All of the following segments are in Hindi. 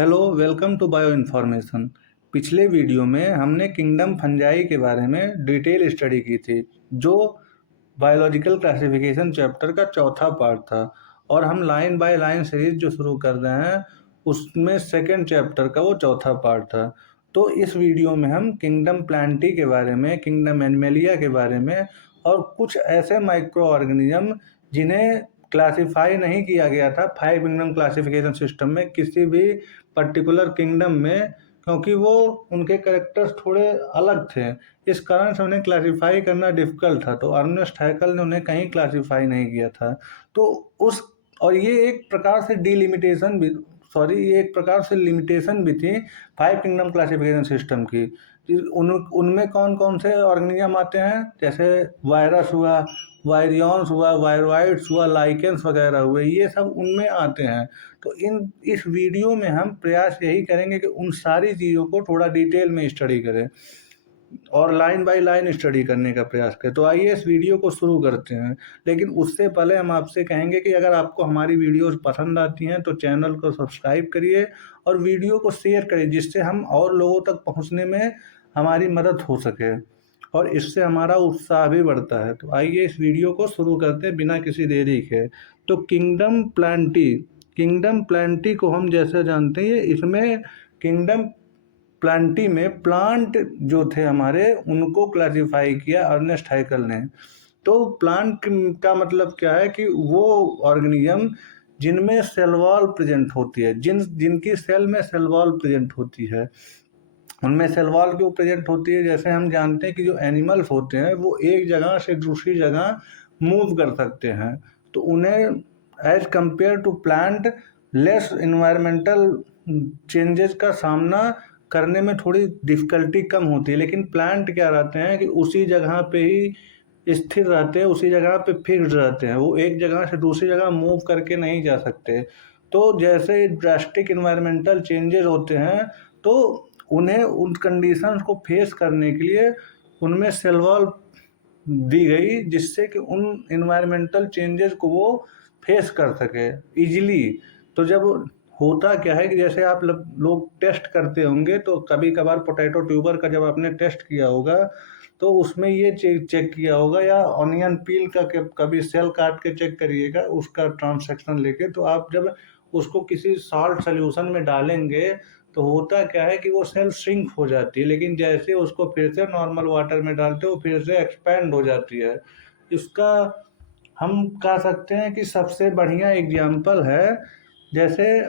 Hello, welcome to bio information. पिछले वीडियो में हमने किंगडम फंजाई के बारे में डिटेल स्टडी की थी, जो बायोलॉजिकल क्लासिफिकेशन चैप्टर का चौथा पार्ट था। और हम लाइन बाय लाइन सीरीज जो शुरू कर रहे हैं उसमें सेकेंड चैप्टर का वो चौथा पार्ट था। तो इस वीडियो में हम किंगडम प्लांटी के बारे में, किंगडम एनिमेलिया के बारे में और कुछ ऐसे माइक्रो ऑर्गेनिज्म जिन्हें क्लासिफाई नहीं किया गया था 5 किंगडम क्लासिफिकेशन सिस्टम में किसी भी पर्टिकुलर किंगडम में, क्योंकि वो उनके कैरेक्टर्स थोड़े अलग थे, इस कारण से उन्हें क्लासिफाई करना डिफिकल्ट था। तो अर्नेस्ट हैकल ने उन्हें कहीं क्लासिफाई नहीं किया था। तो उस और ये एक प्रकार से डिलिमिटेशन भी ये एक प्रकार से लिमिटेशन भी थी 5 किंगडम क्लासिफिकेशन सिस्टम की। उनमें कौन कौन से ऑर्गेनिज्म आते हैं, जैसे वायरस हुआ, वायरियॉन्स हुआ, वायरोइड्स हुआ, लाइकेंस वगैरह हुए, ये सब उनमें आते हैं। तो इस वीडियो में हम प्रयास यही करेंगे कि उन सारी चीज़ों को थोड़ा डिटेल में स्टडी करें और लाइन बाय लाइन स्टडी करने का प्रयास करें। तो आइए इस वीडियो को शुरू करते हैं। लेकिन उससे पहले हम आपसे कहेंगे कि अगर आपको हमारी वीडियोस पसंद आती हैं तो चैनल को सब्सक्राइब करिए और वीडियो को शेयर करिए, जिससे हम और लोगों तक पहुंचने में हमारी मदद हो सके और इससे हमारा उत्साह भी बढ़ता है। तो आइए इस वीडियो को शुरू करते हैं बिना किसी देरी के। तो किंगडम प्लांटी को हम जैसे जानते हैं, इसमें किंगडम प्लांटी में प्लांट जो थे हमारे, उनको क्लासिफाई किया अर्नेस्ट हैकल ने। तो प्लांट का मतलब क्या है कि वो ऑर्गेनिज्म जिनमें सेल वॉल प्रेजेंट होती है, जिनकी सेल में सेल वॉल प्रेजेंट होती है, उनमें सेल वॉल क्यों प्रेजेंट होती है। जैसे हम जानते हैं कि जो एनिमल्स होते हैं वो एक जगह से दूसरी जगह मूव कर सकते हैं, तो उन्हें as compare to plant less environmental changes का सामना करने में थोड़ी डिफ़िकल्टी कम होती है। लेकिन प्लांट क्या रहते हैं कि उसी जगह पे ही स्थिर रहते हैं, उसी जगह पे फिक्स्ड रहते हैं, वो एक जगह से दूसरी जगह मूव करके नहीं जा सकते। तो जैसे ड्रास्टिक इन्वायरमेंटल चेंजेस होते हैं, तो उन्हें उन कंडीशंस को फेस करने के लिए उनमें सेल वॉल दी गई, जिससे कि उन इन्वायरमेंटल चेंजेस को वो फेस कर सके इजीली। तो जब होता क्या है कि जैसे आप लोग टेस्ट करते होंगे, तो कभी कभार पोटैटो ट्यूबर का जब आपने टेस्ट किया होगा तो उसमें ये चेक किया होगा, या ऑनियन पील का कभी सेल काट के चेक करिएगा उसका ट्रांसैक्शन लेके। तो आप जब उसको किसी सॉल्ट सोल्यूशन में डालेंगे तो होता क्या है कि वो सेल श्रिंक हो जाती है, लेकिन जैसे उसको फिर से नॉर्मल वाटर में डालते हो फिर से एक्सपैंड हो जाती है। इसका हम कह सकते हैं कि सबसे बढ़िया एग्जाम्पल है, जैसे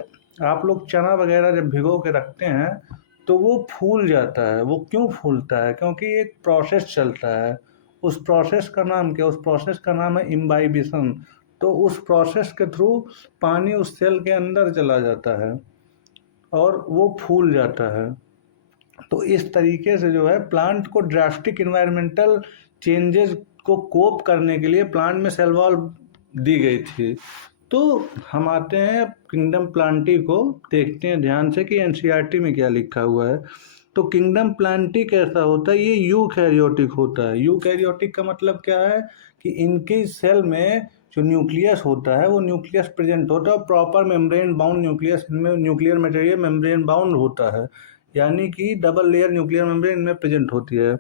आप लोग चना वगैरह जब भिगो के रखते हैं तो वो फूल जाता है। वो क्यों फूलता है? क्योंकि एक प्रोसेस चलता है। उस प्रोसेस का नाम क्या? उस प्रोसेस का नाम है इम्बाइबिशन। तो उस प्रोसेस के थ्रू पानी उस सेल के अंदर चला जाता है और वो फूल जाता है। तो इस तरीके से जो है प्लांट को ड्रास्टिक इन्वायरमेंटल चेंजेस को कोप करने के लिए प्लांट में सेल वॉल दी गई थी। तो हम आते हैं किंगडम प्लांटी को, देखते हैं ध्यान से कि एनसीईआरटी में क्या लिखा हुआ है। तो किंगडम प्लांटी कैसा होता है? ये यूकैरियोटिक होता है। यूकैरियोटिक का मतलब क्या है कि इनकी सेल में जो न्यूक्लियस होता है वो न्यूक्लियस प्रेजेंट होता है, और प्रॉपर मेम्ब्रेन बाउंड न्यूक्लियस, इनमें न्यूक्लियर मटेरियल मेम्ब्रेन बाउंड होता है, यानी कि डबल लेयर न्यूक्लियर मेम्ब्रेन इनमें प्रेजेंट होती है।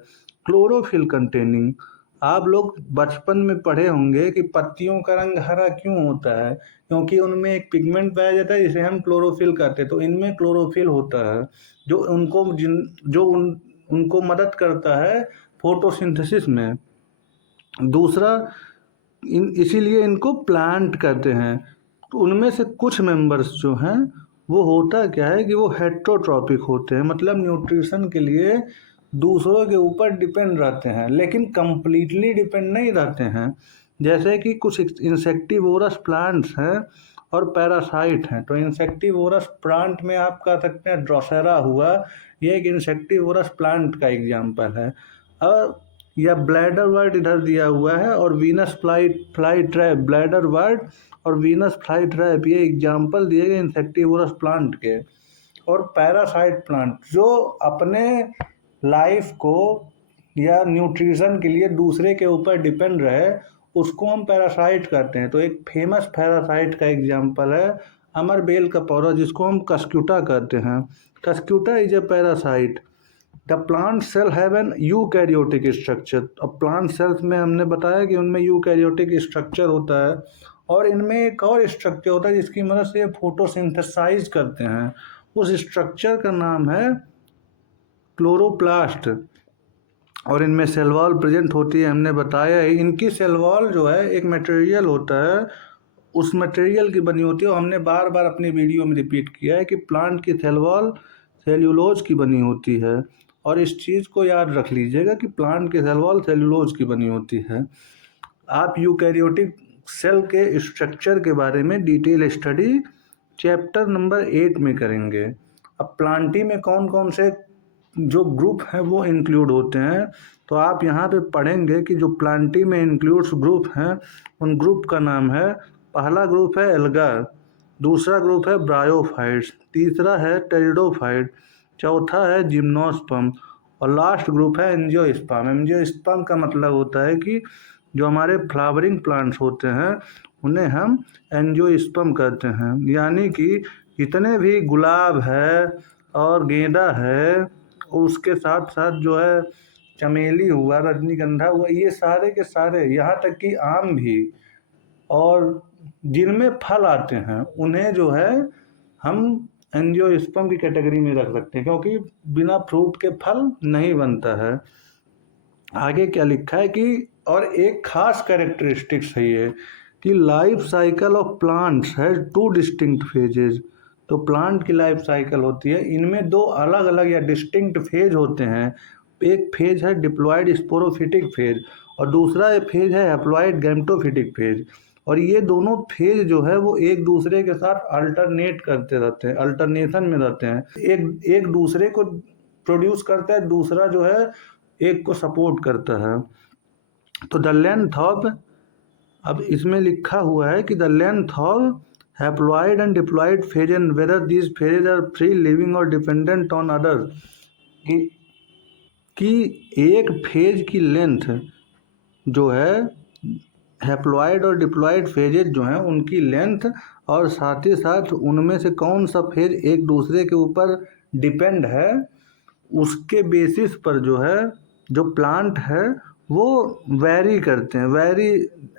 क्लोरोफिल कंटेनिंग, आप लोग बचपन में पढ़े होंगे कि पत्तियों का रंग हरा क्यों होता है? क्योंकि उनमें एक पिगमेंट पाया जाता है जिसे हम क्लोरोफिल कहते हैं। तो इनमें क्लोरोफिल होता है जो उनको मदद करता है फोटोसिंथेसिस में। दूसरा, इसीलिए इनको प्लांट कहते हैं। तो उनमें से कुछ मेंबर्स जो हैं वो होता क्या है कि वो हेट्रोट्रॉपिक होते हैं, मतलब न्यूट्रिशन के लिए दूसरों के ऊपर डिपेंड रहते हैं, लेकिन कंप्लीटली डिपेंड नहीं रहते हैं। जैसे कि कुछ इंसेक्टिवोरस प्लांट्स हैं और पैरासाइट हैं। तो इंसेक्टिवोरस प्लांट में आप कह सकते हैं ड्रोसेरा हुआ, ये एक इंसेक्टिवोरस प्लांट का एग्जाम्पल है। और या ब्लैडर वर्ड इधर दिया हुआ है, और Venus fly trap, bladder word और वीनस फ्लाई ट्रैप ये एग्जाम्पल दिए गए इंसेक्टिवोरस प्लांट के। और पैरासाइट प्लांट जो अपने लाइफ को या न्यूट्रिशन के लिए दूसरे के ऊपर डिपेंड रहे, उसको हम पैरासाइट कहते हैं। तो एक फेमस पैरासाइट का एग्जाम्पल है अमरबेल का पौधा जिसको हम कस्क्यूटा कहते हैं। Cuscuta is a parasite. The plant cell have an eukaryotic structure. अब प्लांट सेल्स में हमने बताया कि उनमें यूकैरियोटिक स्ट्रक्चर होता है, और इनमें एक और स्ट्रक्चर होता है जिसकी मदद से ये फोटोसिंथेसाइज करते हैं। उस स्ट्रक्चर का नाम है क्लोरोप्लास्ट, और इनमें सेल वॉल प्रेजेंट होती है, हमने बताया है। इनकी सेल वॉल जो है एक मटेरियल होता है, उस मटेरियल की बनी होती है, और हमने बार बार अपनी वीडियो में रिपीट किया है कि प्लांट की सेल वॉल सेल्यूलोज की बनी होती है। और इस चीज़ को याद रख लीजिएगा कि प्लांट की सेल वॉल सेल्यूलोज की बनी होती है। आप यूकैरियोटिक सेल के स्ट्रक्चर के बारे में डिटेल स्टडी चैप्टर नंबर 8 में करेंगे। अब प्लांटी में कौन कौन से जो ग्रुप हैं वो इंक्लूड होते हैं, तो आप यहाँ पे पढ़ेंगे कि जो प्लांटी में इंक्लूड्स ग्रुप हैं उन ग्रुप का नाम है, पहला ग्रुप है एल्गा, दूसरा ग्रुप है ब्रायोफाइट्स, तीसरा है टेरिडोफाइट, चौथा है जिम्नोस्पर्म, और लास्ट ग्रुप है एंजियोस्पर्म। एंजियोस्पर्म का मतलब होता है कि जो हमारे फ्लावरिंग प्लांट्स होते हैं उन्हें हम एंजियोस्पर्म कहते हैं। यानी कि जितने भी गुलाब है और गेंदा है, उसके साथ साथ जो है चमेली हुआ, रजनीगंधा हुआ, ये सारे के सारे, यहाँ तक कि आम भी, और जिनमें फल आते हैं उन्हें जो है हम एंजियोस्पर्म की कैटेगरी में रख सकते हैं, क्योंकि बिना फ्रूट के फल नहीं बनता है। आगे क्या लिखा है कि और एक खास कैरेक्टरिस्टिक्स है ये कि life cycle of plants has 2 distinct phases. तो प्लांट की लाइफ साइकिल होती है, इनमें 2 अलग अलग या डिस्टिंक्ट फेज होते हैं। एक फेज है डिप्लॉयड स्पोरोफिटिक फेज, और दूसरा फेज है हैप्लॉयड गैमेटोफिटिक फेज। और ये दोनों फेज जो है वो एक दूसरे के साथ अल्टरनेट करते रहते हैं, अल्टरनेशन में रहते हैं। एक दूसरे को प्रोड्यूस करता है, दूसरा जो है एक को सपोर्ट करता है। तो द लेंथ ऑफ, अब इसमें लिखा हुआ है कि the length of haploid and diploid phase and whether these phases are free living or dependent on other, कि एक फेज की लेंथ जो है हैप्लॉयड और डिप्लॉयड फेजेज जो हैं उनकी लेंथ, और साथ ही साथ उनमें से कौन सा फेज एक दूसरे के ऊपर डिपेंड है, उसके बेसिस पर जो है जो प्लांट है वो वैरी करते हैं। Vary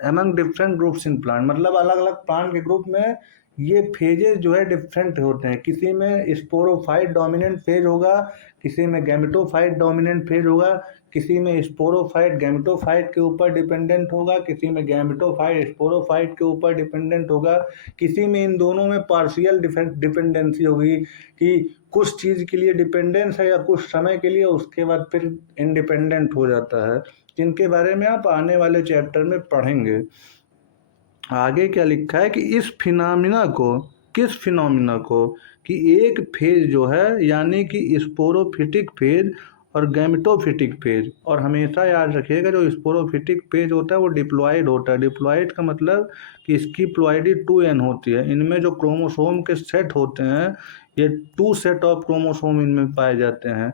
among different groups in plant, मतलब अलग अलग प्लांट के ग्रुप में ये फेजेस जो है डिफरेंट होते हैं। किसी में स्पोरोफाइट डोमिनेंट फेज होगा, किसी में गैमेटोफाइट डोमिनेंट फेज होगा, किसी में स्पोरोफाइट गैमेटोफाइट के ऊपर डिपेंडेंट होगा, किसी में गैमेटोफाइट स्पोरोफाइट के ऊपर डिपेंडेंट होगा, किसी में इन दोनों में पार्शियल डिपेंडेंसी होगी कि कुछ चीज़ के लिए डिपेंडेंस है या कुछ समय के लिए, उसके बाद फिर इंडिपेंडेंट हो जाता है, जिनके बारे में आप आने वाले चैप्टर में पढ़ेंगे। आगे क्या लिखा है कि इस फिनोमिना को, किस फिनोमिना को, कि एक फेज जो है यानी कि स्पोरोफिटिक फेज और गैमेटोफिटिक फेज, और हमेशा याद रखिएगा जो स्पोरोफिटिक फेज होता है वो डिप्लॉयड होता है। डिप्लॉयड का मतलब कि इसकी प्लॉयडी 2n होती है। इनमें जो क्रोमोसोम के सेट होते हैं ये 2 सेट ऑफ क्रोमोसोम इनमें पाए जाते हैं।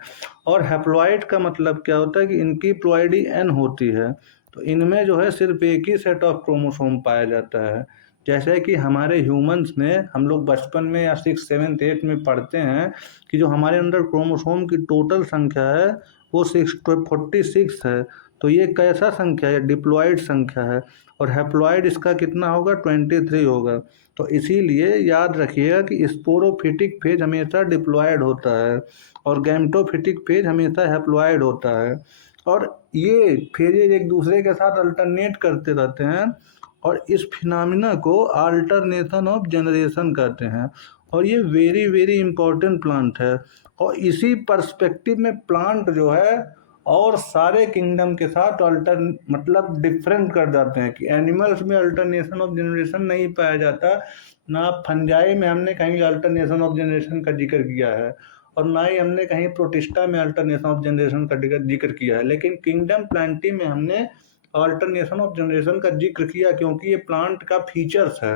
और हैप्लॉयड का मतलब क्या होता है कि इनकी प्लॉयडी n होती है, तो इनमें जो है सिर्फ एक ही सेट ऑफ क्रोमोसोम पाया जाता है। जैसे कि हमारे ह्यूमंस में हम लोग बचपन में या 6, 7, 8 में पढ़ते हैं कि जो हमारे अंदर क्रोमोसोम की टोटल संख्या है वो 46 है। तो ये कैसा संख्या है? डिप्लॉयड संख्या है। और हैप्लॉयड इसका कितना होगा? 23 होगा। तो इसीलिए याद रखिएगा कि स्पोरोफिटिक फेज हमेशा डिप्लॉयड होता है और गैमेटोफिटिक फेज हमेशा हैप्लॉयड होता है। और ये फेजेज एक दूसरे के साथ अल्टरनेट करते रहते हैं, और इस फिनोमिना को अल्टरनेशन ऑफ जनरेशन कहते हैं। और ये वेरी वेरी इंपॉर्टेंट प्लांट है। और इसी पर्सपेक्टिव में प्लांट जो है और सारे किंगडम के साथ मतलब डिफरेंट कर जाते हैं कि एनिमल्स में अल्टरनेशन ऑफ जनरेशन नहीं पाया जाता, ना फंजाई में हमने कहीं अल्टरनेशन ऑफ जनरेशन का जिक्र किया है, और ना ही हमने कहीं प्रोटिस्टा में अल्टरनेशन ऑफ जनरेशन का जिक्र किया है। लेकिन किंगडम प्लांटी में हमने अल्टरनेशन ऑफ जनरेशन का जिक्र किया क्योंकि ये प्लांट का फीचर्स है।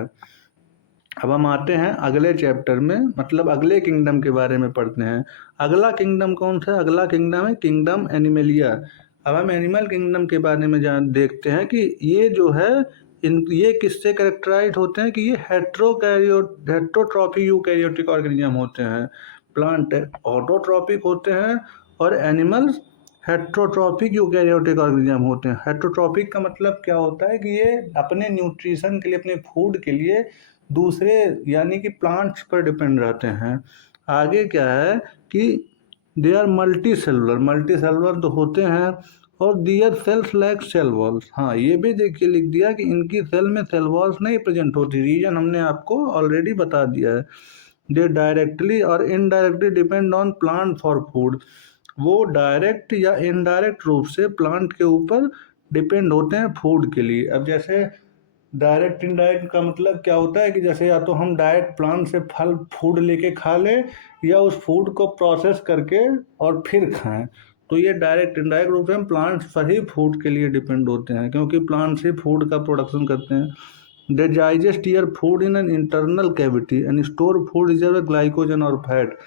अब हम आते हैं अगले चैप्टर में, मतलब अगले किंगडम के बारे में पढ़ते हैं। अगला किंगडम कौन सा है? अगला किंगडम है किंगडम एनिमलिया। अब हम एनिमल किंगडम के बारे में देखते हैं कि ये जो है ये किससे कैरेक्टराइज होते हैं कि ये हेट्रोट्रॉफिक यूकैरियोटिक ऑर्गेनिज्म होते हैं। प्लांट ऑटोट्रॉपिक होते हैं और एनिमल्स हेट्रोट्रॉपिक यूकैरियोटिक ऑर्गेनिज्म होते हैं। हेट्रोट्रॉपिक का मतलब क्या होता है कि ये अपने न्यूट्रिशन के लिए, अपने फूड के लिए दूसरे यानी कि प्लांट्स पर डिपेंड रहते हैं। आगे क्या है कि दे आर मल्टी सेलुलर तो होते हैं और दियर सेल्स लाइक सेल वॉल्स। हाँ, ये भी देखिए लिख दिया कि इनकी सेल में सेल वॉल्स नहीं प्रेजेंट होती। रीजन हमने आपको ऑलरेडी बता दिया है। दे डायरेक्टली और indirectly depend on plant for food. वो डायरेक्ट या इनडायरेक्ट रूप से प्लांट के ऊपर डिपेंड होते हैं फूड के लिए। अब जैसे डायरेक्ट इनडायरेक्ट का मतलब क्या होता है कि जैसे या तो हम डायरेक्ट प्लांट से फल फूड लेके खा लें या उस फूड को प्रोसेस करके और फिर खाएं। तो ये डायरेक्ट इनडायरेक्ट रूप से हम प्लांट्स पर ही फूड के लिए डिपेंड होते हैं, क्योंकि प्लांट्स ही फूड का प्रोडक्शन करते हैं। They digest their food in an internal cavity and store food reserve glycogen और फैट।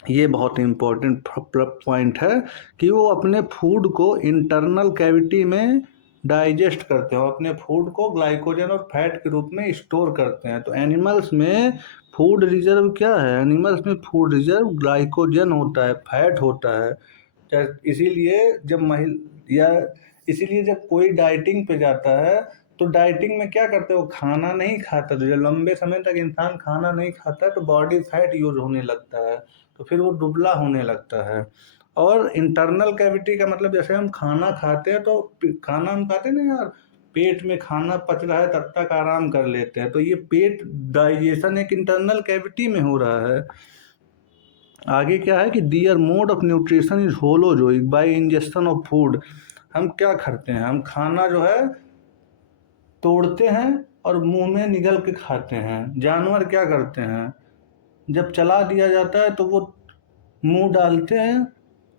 ये बहुत इंपॉर्टेंट पॉइंट है कि वो अपने फूड को इंटरनल कैविटी में डाइजेस्ट करते हैं और अपने फूड को ग्लाइकोजन और फैट के रूप में स्टोर करते हैं। तो एनिमल्स में फूड रिजर्व क्या है? एनिमल्स में फूड रिजर्व ग्लाइकोजन होता है, फैट होता है। इसीलिए जब कोई डाइटिंग पे जाता है तो डाइटिंग में क्या करते हैं, वो खाना नहीं खाता। तो जब लंबे समय तक इंसान खाना नहीं खाता है तो बॉडी फैट यूज होने लगता है, तो फिर वो दुबला होने लगता है। और इंटरनल कैविटी का मतलब जैसे हम खाना खाते हैं तो खाना हम खाते हैं ना यार, पेट में खाना पच रहा है तब तक आराम कर लेते हैं, तो ये पेट डाइजेशन एक इंटरनल कैविटी में हो रहा है। आगे क्या है कि their mode of nutrition is holozoic by ingestion of food. हम क्या करते हैं, हम खाना जो है तोड़ते हैं और मुंह में निगल के खाते हैं। जानवर क्या करते हैं, जब चला दिया जाता है तो वो मुंह डालते हैं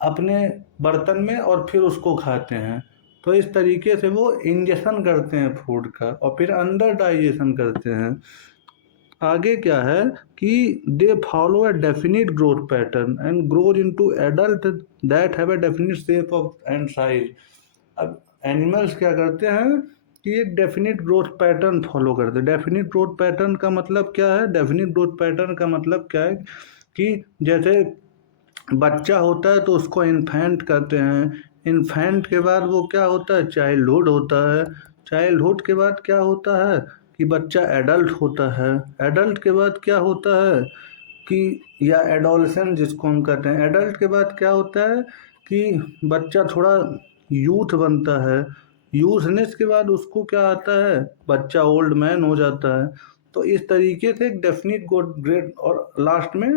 अपने बर्तन में और फिर उसको खाते हैं। तो इस तरीके से वो इंजेक्शन करते हैं फूड का और फिर अंदर डाइजेशन करते हैं। आगे क्या है कि they follow a definite growth pattern and grows into adult that have a definite shape of and size. अब एनिमल्स क्या करते हैं कि एक डेफिनिट ग्रोथ पैटर्न फॉलो करते हैं। डेफिनिट ग्रोथ पैटर्न का मतलब क्या है? डेफिनिट ग्रोथ पैटर्न का मतलब क्या है कि जैसे बच्चा होता है तो उसको इन्फेंट कहते हैं। इन्फेंट के बाद वो क्या होता है? चाइल्डहुड होता है। चाइल्डहुड के बाद क्या होता है कि बच्चा एडल्ट होता है। एडल्ट के बाद क्या होता है कि या एडोलसेंट जिसको हम कहते हैं। एडल्ट के बाद क्या होता है कि बच्चा थोड़ा यूथ बनता है। यूथनेस के बाद उसको क्या आता है? बच्चा ओल्ड मैन हो जाता है। तो इस तरीके से एक डेफिनिट ग्रोथ और लास्ट में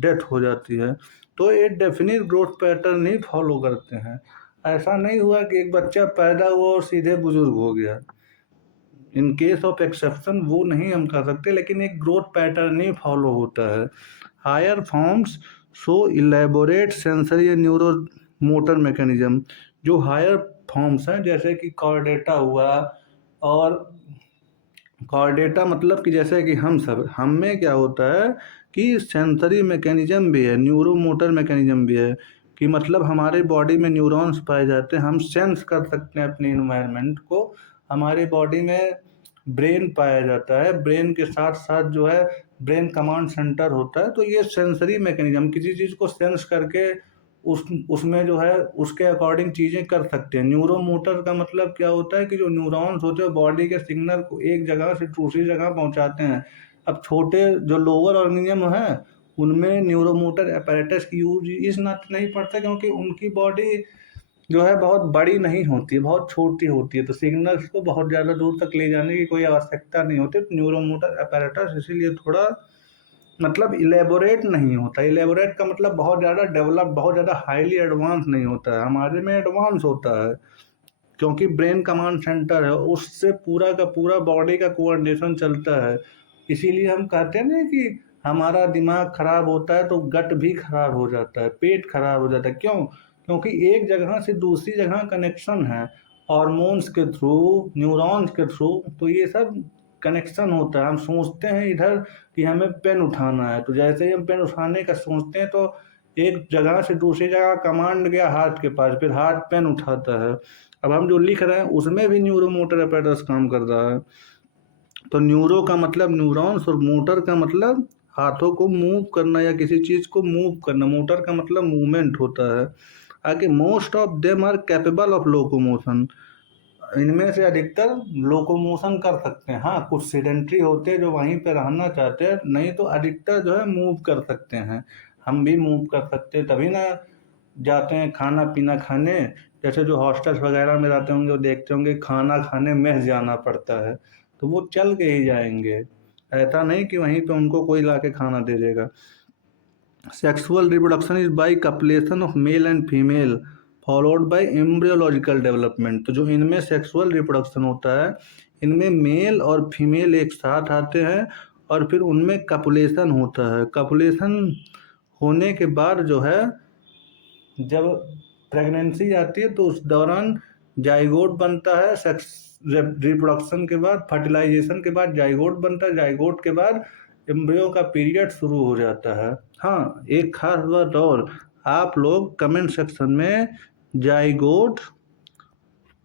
डेथ हो जाती है। तो ये डेफिनिट ग्रोथ पैटर्न ही फॉलो करते हैं। ऐसा नहीं हुआ कि एक बच्चा पैदा हुआ और सीधे बुजुर्ग हो गया। इन केस ऑफ एक्सेप्शन वो नहीं हम कह सकते, लेकिन एक ग्रोथ पैटर्न ही फॉलो होता है। Higher forms so elaborate sensory and neuro motor mechanism. जो हायर फॉर्म्स हैं जैसे कि कॉर्डेटा हुआ, और कॉर्डेटा मतलब कि जैसे कि हम में क्या होता है कि सेंसरी मैकेनिज्म भी है, न्यूरो मोटर मैकेनिज्म भी है, कि मतलब हमारे बॉडी में न्यूरॉन्स पाए जाते हैं, हम सेंस कर सकते हैं अपने इन्वायरमेंट को। हमारे बॉडी में ब्रेन पाया जाता है, ब्रेन के साथ साथ जो है ब्रेन कमांड सेंटर होता है। तो ये सेंसरी मैकेनिज्म, किसी चीज़ को सेंस करके उसमें जो है उसके अकॉर्डिंग चीज़ें कर सकते हैं। न्यूरो मोटर का मतलब क्या होता है कि जो न्यूरॉन्स होते हैं बॉडी के सिग्नल को एक जगह से दूसरी जगह पहुंचाते हैं। अब छोटे जो लोअर ऑर्गेनिज्म हैं उनमें न्यूरोमोटर apparatus की यूज इस नाते नहीं पड़ता क्योंकि उनकी बॉडी जो है बहुत बड़ी नहीं होती, बहुत छोटी होती है, तो सिग्नल्स को बहुत ज़्यादा दूर तक ले जाने की कोई आवश्यकता नहीं होती। न्यूरोमोटर apparatus इसीलिए थोड़ा मतलब इलेबोरेट नहीं होता। इलेबोरेट का मतलब बहुत ज़्यादा डेवलप, बहुत ज़्यादा हाईली एडवांस नहीं होता है। हमारे में एडवांस होता है क्योंकि ब्रेन कमांड सेंटर है, उससे पूरा का पूरा बॉडी का कोऑर्डिनेशन चलता है। इसीलिए हम कहते हैं ना कि हमारा दिमाग खराब होता है तो गट भी खराब हो जाता है, पेट खराब हो जाता है। क्यों? क्योंकि एक जगह से दूसरी जगह कनेक्शन है, हार्मोन्स के थ्रू, न्यूरॉन्स के थ्रू, तो ये सब कनेक्शन होता है। हम सोचते हैं इधर कि हमें पेन उठाना है, तो जैसे ही हम पेन उठाने का सोचते हैं तो एक जगह से दूसरी जगह कमांड गया हार्ट के पास, फिर हार्ट पेन उठाता है। अब हम जो लिख रहे हैं उसमें भी न्यूरोमोटर अपैरेटस काम कर रहा है। तो न्यूरो का मतलब न्यूरॉन्स और मोटर का मतलब हाथों को मूव करना या किसी चीज़ को मूव करना। मोटर का मतलब मूवमेंट होता है। आगे most of them are capable of locomotion, इनमें से अधिकतर लोकोमोशन कर सकते हैं। हाँ, कुछ सेडेंट्री होते हैं जो वहीं पे रहना चाहते हैं, नहीं तो अधिकतर जो है मूव कर सकते हैं। हम भी मूव कर सकते हैं, तभी ना जाते हैं खाना पीना खाने। जैसे जो हॉस्टल्स वगैरह में रहते होंगे वो देखते होंगे खाना खाने मेस जाना पड़ता है, तो वो चल के ही जाएंगे, ऐसा नहीं कि वहीं पे उनको कोई ला के खाना दे देगा। Sexual reproduction is by copulation of male and female followed by embryological development. तो जो इनमें सेक्सुअल रिप्रोडक्शन होता है, इनमें मेल और फीमेल एक साथ आते हैं और फिर उनमें कपुलेशन होता है। कपुलेशन होने के बाद जो है, जब प्रेगनेंसी आती है तो उस दौरान जाइगोट बनता है। सेक्स रिप्रोडक्शन के बाद, फर्टिलाइजेशन के बाद जाइगोट बनता है। जाइगोट के बाद एम्ब्रियो का पीरियड शुरू हो जाता है। हाँ, एक खास बात और, आप लोग कमेंट सेक्शन में जाइगोट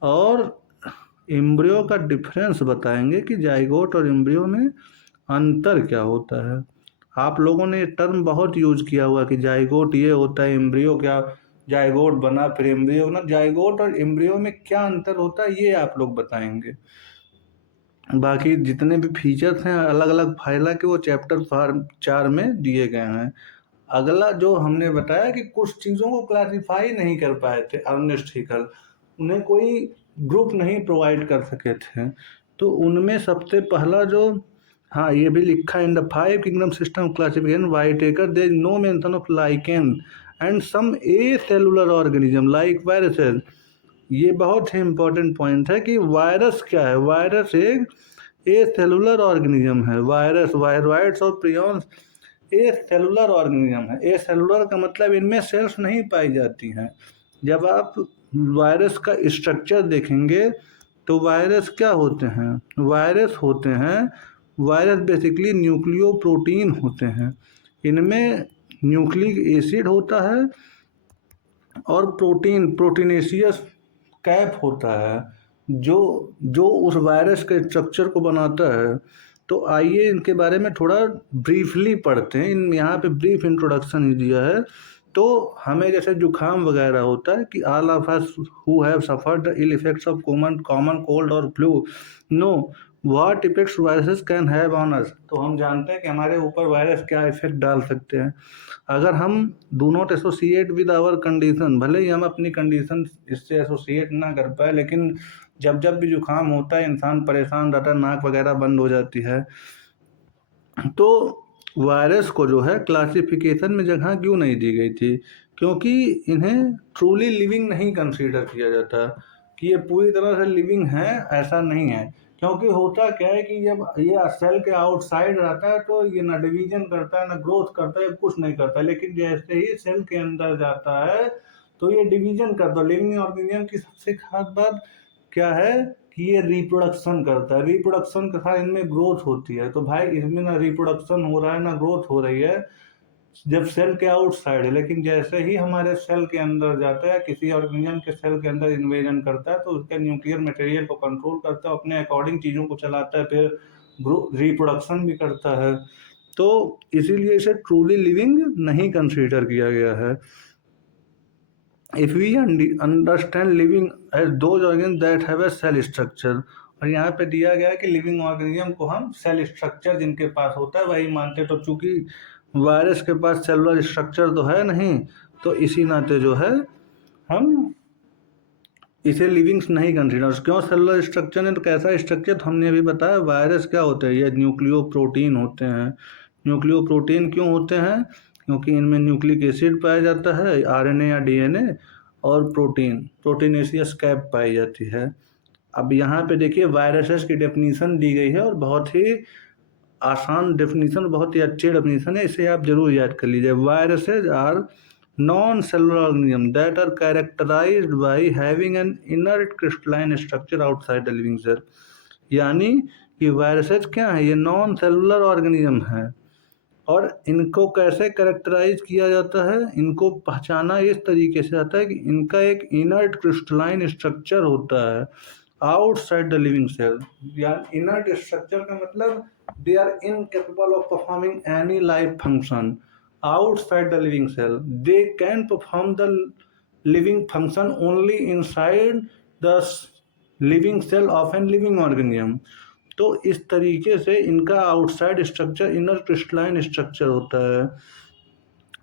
और एम्ब्रियो का डिफरेंस बताएंगे कि जाइगोट और एम्ब्रियो में अंतर क्या होता है। आप लोगों ने ये टर्म बहुत यूज किया हुआ कि जाइगोट ये होता है, एम्ब्रियो क्या, जाइगोट बना फिर एम्ब्रियो बना। जाइगोट और एम्ब्रियो में क्या अंतर होता है ये आप लोग बताएंगे। बाकी जितने भी फीचर्स हैं अलग अलग फाइला के, वो चैप्टर 4 में दिए गए हैं। अगला जो हमने बताया कि कुछ चीज़ों को क्लासिफाई नहीं कर पाए थे अर्नेस्ट हैकेल, उन्हें कोई ग्रुप नहीं प्रोवाइड कर सके थे। तो उनमें सबसे पहला जो, हाँ ये भी लिखा in the 5 kingdom system classification Whittaker there is no mention of lichen and some acellular organism like viruses. ये बहुत ही इम्पोर्टेंट पॉइंट है कि वायरस क्या है। वायरस एक ए सेलुलर ऑर्गेनिज्म है। वायरस, वायरॉइड्स और प्रियॉन्स ए सेलुलर ऑर्गेनिज्म है। ए सेलुलर का मतलब इनमें सेल्स नहीं पाई जाती हैं। जब आप वायरस का स्ट्रक्चर देखेंगे तो वायरस क्या होते हैं, वायरस होते हैं, वायरस बेसिकली न्यूक्लियो प्रोटीन होते हैं। इनमें न्यूक्लिक एसिड होता है और प्रोटीन, प्रोटीनेशियस कैप होता है जो जो उस वायरस के स्ट्रक्चर को बनाता है। तो आइए इनके बारे में थोड़ा ब्रीफली पढ़ते हैं। इन यहाँ पे ब्रीफ इंट्रोडक्शन ही दिया है। तो हमें जैसे जुकाम वगैरह होता है कि all of us who have suffered the ill effects of common cold और flu know what effects viruses can have on us. तो हम जानते हैं कि हमारे ऊपर वायरस क्या इफेक्ट डाल सकते हैं। अगर हम do not associate with our condition, भले ही हम अपनी कंडीशन इससे एसोसिएट ना कर पाए, लेकिन जब जब भी जुकाम होता है इंसान परेशान रहता है, नाक वगैरह बंद हो जाती है। तो वायरस को जो है क्लासिफिकेशन में जगह क्यों नहीं दी गई थी, क्योंकि इन्हें ट्रूली लिविंग नहीं कंसीडर किया जाता कि ये पूरी तरह से लिविंग है, ऐसा नहीं है। क्योंकि होता क्या है कि जब ये सेल के आउटसाइड रहता है तो ये ना डिवीजन करता है ना ग्रोथ करता है, कुछ नहीं करता। लेकिन जैसे ही सेल के अंदर जाता है तो ये डिवीजन करता है। लिविंग ऑर्गेनिज्म की सबसे खास बात क्या है कि ये रिप्रोडक्शन करता है। रिप्रोडक्शन के साथ इनमें ग्रोथ होती है। तो भाई इसमें ना रिप्रोडक्शन हो रहा है ना ग्रोथ हो रही है जब सेल के आउटसाइड है। लेकिन जैसे ही हमारे सेल के अंदर जाता है, किसी ऑर्गेनिज्म के सेल के अंदर इन्वेजन करता है, तो उसके न्यूक्लियर मटेरियल को कंट्रोल करता है, अपने अकॉर्डिंग चीज़ों को चलाता है, फिर रिप्रोडक्शन भी करता है। तो इसीलिए इसे ट्रूली लिविंग नहीं कंसीडर किया गया है। If we understand living as those organisms that have a cell structure, और यहाँ पे दिया गया है कि लिविंग ऑर्गेनिज्म को हम सेल स्ट्रक्चर जिनके पास होता है वही मानते। तो चूंकि वायरस के पास सेलुलर स्ट्रक्चर तो है नहीं, तो इसी नाते जो है हम इसे लिविंग्स नहीं कंसिडर। क्यों सेलुलर स्ट्रक्चर है, तो कैसा स्ट्रक्चर, तो हमने अभी बताया वायरस क्या होता है, ये न्यूक्लियो प्रोटीन होते हैं। न्यूक्लियो प्रोटीन क्यों होते हैं, क्योंकि इनमें न्यूक्लिक एसिड पाया जाता है, आरएनए या डीएनए, और प्रोटीन, प्रोटीनेशियस कैप पाई जाती है। अब यहाँ पे देखिए वायरसेस की डेफिनीशन दी गई है और बहुत ही आसान डेफिनीशन, बहुत ही अच्छी डेफिनीशन है, इसे आप जरूर याद कर लीजिए। Viruses are non cellular organism that are characterized by having an inert crystalline structure outside the living cell. यानी कि वायरसेज क्या है, ये नॉन सेलुलर ऑर्गेनिज्म है और इनको कैसे कैरेक्टराइज किया जाता है, इनको पहचाना इस तरीके से आता है कि इनका एक इनर्ट क्रिस्टलाइन स्ट्रक्चर होता है आउटसाइड द लिविंग सेल। या इनर्ट स्ट्रक्चर का मतलब they are incapable of performing any life function outside the living cell. They can perform the living function only inside the living cell of an living organism. तो इस तरीके से इनका outside structure inner crystalline structure होता है।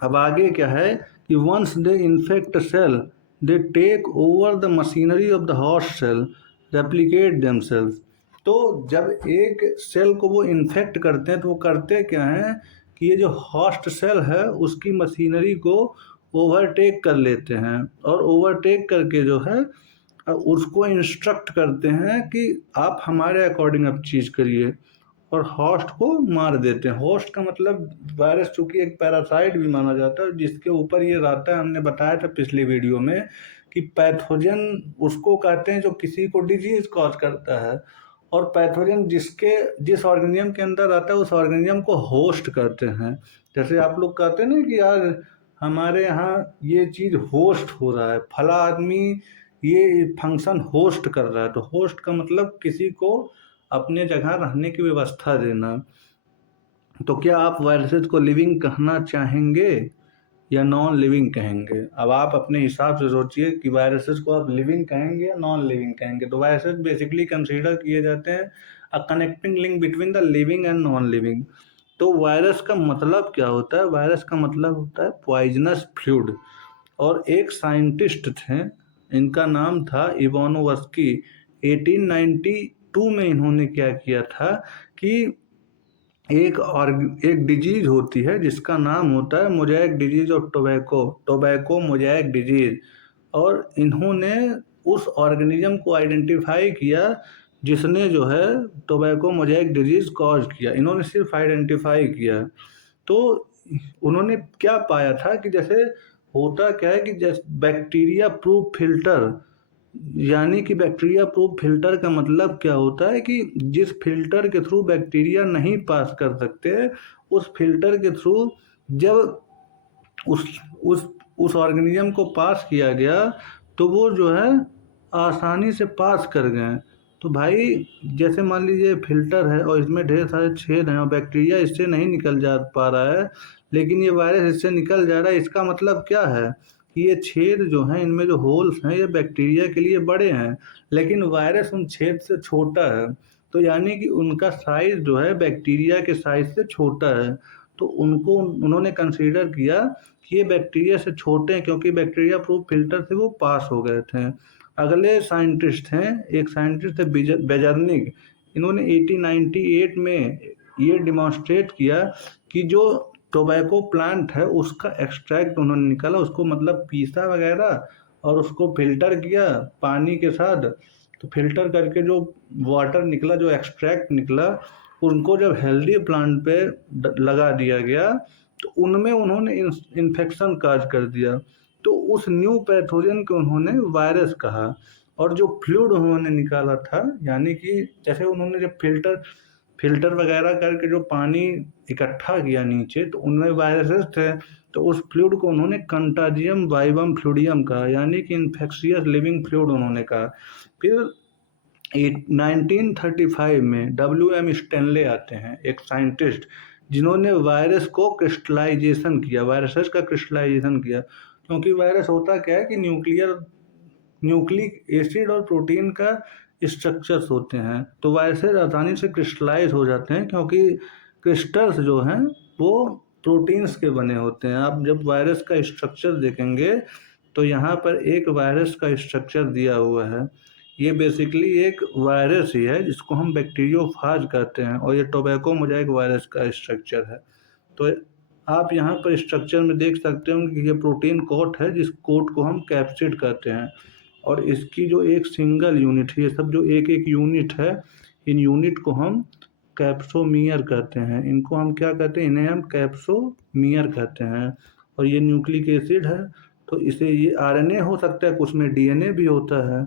अब आगे क्या है कि once they infect cell they take over the machinery of the host cell replicate themselves. तो जब एक सेल को वो इन्फेक्ट करते हैं तो वो करते क्या हैं कि ये जो होस्ट सेल है उसकी मशीनरी को ओवरटेक कर लेते हैं और ओवरटेक करके जो है उसको इंस्ट्रक्ट करते हैं कि आप हमारे अकॉर्डिंग अब चीज़ करिए और होस्ट को मार देते हैं। होस्ट का मतलब वायरस चूँकि एक पैरासाइट भी माना जाता है जिसके ऊपर ये रहता है। हमने बताया था पिछली वीडियो में कि पैथोजन उसको कहते हैं जो किसी को डिजीज कॉज करता है और पैथोजन जिस ऑर्गेनिज्म के अंदर आता है उस ऑर्गेनिज्म को होस्ट करते हैं। जैसे आप लोग कहते हैं ना कि यार हमारे यहाँ ये चीज़ होस्ट हो रहा है, फला आदमी ये फंक्शन होस्ट कर रहा है। तो होस्ट का मतलब किसी को अपने जगह रहने की व्यवस्था देना। तो क्या आप वायरसेस को लिविंग कहना चाहेंगे या नॉन लिविंग कहेंगे? अब आप अपने हिसाब से सोचिए कि वायरसेस को आप लिविंग कहेंगे या नॉन लिविंग कहेंगे। तो वायरसेस बेसिकली कंसीडर किए जाते हैं a connecting link between the living and non living. तो वायरस का मतलब क्या होता है? वायरस का मतलब होता है पॉइजनस फ्लूइड। और एक साइंटिस्ट थे, इनका नाम था इवानोवस्की। 1892 में इन्होंने क्या किया था कि एक डिजीज होती है जिसका नाम होता है mosaic disease of tobacco mosaic disease. और इन्होंने उस ऑर्गेनिज्म को आइडेंटिफाई किया जिसने जो है टोबैको मोज़ेक डिजीज कॉज किया। इन्होंने सिर्फ आइडेंटिफाई किया। तो उन्होंने क्या पाया था कि जैसे होता क्या है कि जैसे बैक्टीरिया प्रूफ फिल्टर, यानी कि बैक्टीरिया प्रूफ फिल्टर का मतलब क्या होता है कि जिस फिल्टर के थ्रू बैक्टीरिया नहीं पास कर सकते उस फिल्टर के थ्रू जब उस उस उस ऑर्गेनिज्म को पास किया गया तो वो जो है आसानी से पास कर गए। तो भाई जैसे मान लीजिए फिल्टर है और इसमें ढेर सारे छेद हैं और बैक्टीरिया इससे नहीं निकल जा पा रहा है लेकिन ये वायरस इससे निकल जा रहा है। इसका मतलब क्या है कि ये छेद जो हैं इनमें जो होल्स हैं ये बैक्टीरिया के लिए बड़े हैं लेकिन वायरस उन छेद से छोटा है। तो यानी कि उनका साइज जो है बैक्टीरिया के साइज से छोटा है। तो उन्होंने कंसीडर किया कि ये बैक्टीरिया से छोटे हैं क्योंकि बैक्टीरिया प्रूफ फिल्टर से वो पास हो गए थे। अगले साइंटिस्ट हैं, एक साइंटिस्ट है बेजर्निक। इन्होंने 1898 में ये डिमॉन्स्ट्रेट किया कि जो टोबैको प्लांट है उसका एक्सट्रैक्ट उन्होंने निकाला, उसको मतलब पीसा वगैरह और उसको फिल्टर किया पानी के साथ। तो फिल्टर करके जो वाटर निकला, जो एक्सट्रैक्ट निकला, उनको जब हेल्दी प्लांट पे लगा दिया गया तो उनमें उन्होंने इन्फेक्शन काज कर दिया। तो उस न्यू पैथोजन को उन्होंने वायरस कहा। और जो फ्लूइड उन्होंने निकाला था, यानी कि जैसे उन्होंने जब फिल्टर वगैरह करके जो पानी इकट्ठा किया नीचे तो उनमें वायरसेस थे। तो उस फ्लूइड को उन्होंने कंटाजियम वाइवम फ्लूडियम कहा, यानी कि इन्फेक्शियस लिविंग फ्लूइड उन्होंने कहा। फिर 1935 में WM स्टेनले आते हैं, एक साइंटिस्ट जिन्होंने वायरस को क्रिस्टलाइजेशन किया, वायरसेस का क्रिस्टलाइजेशन किया। क्योंकि वायरस होता क्या है कि न्यूक्लिक एसिड और प्रोटीन का स्ट्रक्चर्स होते हैं। तो वायरसेस आसानी से क्रिस्टलाइज हो जाते हैं क्योंकि क्रिस्टल्स जो हैं वो प्रोटीन्स के बने होते हैं। आप जब वायरस का स्ट्रक्चर देखेंगे तो यहाँ पर एक वायरस का स्ट्रक्चर दिया हुआ है। ये बेसिकली एक वायरस ही है जिसको हम बैक्टीरियोफाज कहते हैं और ये टोबैको मोज़ेक वायरस का स्ट्रक्चर है। तो आप यहाँ पर स्ट्रक्चर में देख सकते हो कि ये प्रोटीन कोट है जिस कोट को हम कैप्सिड कहते हैं। और इसकी जो एक सिंगल यूनिट है, ये सब जो एक एक यूनिट है, इन यूनिट को हम कैप्सोमियर कहते हैं। इनको हम क्या कहते हैं? इन्हें हम कैप्सोमियर कहते हैं। और ये न्यूक्लिक एसिड है तो इसे ये RNA हो सकता है, कुछ में DNA भी होता है।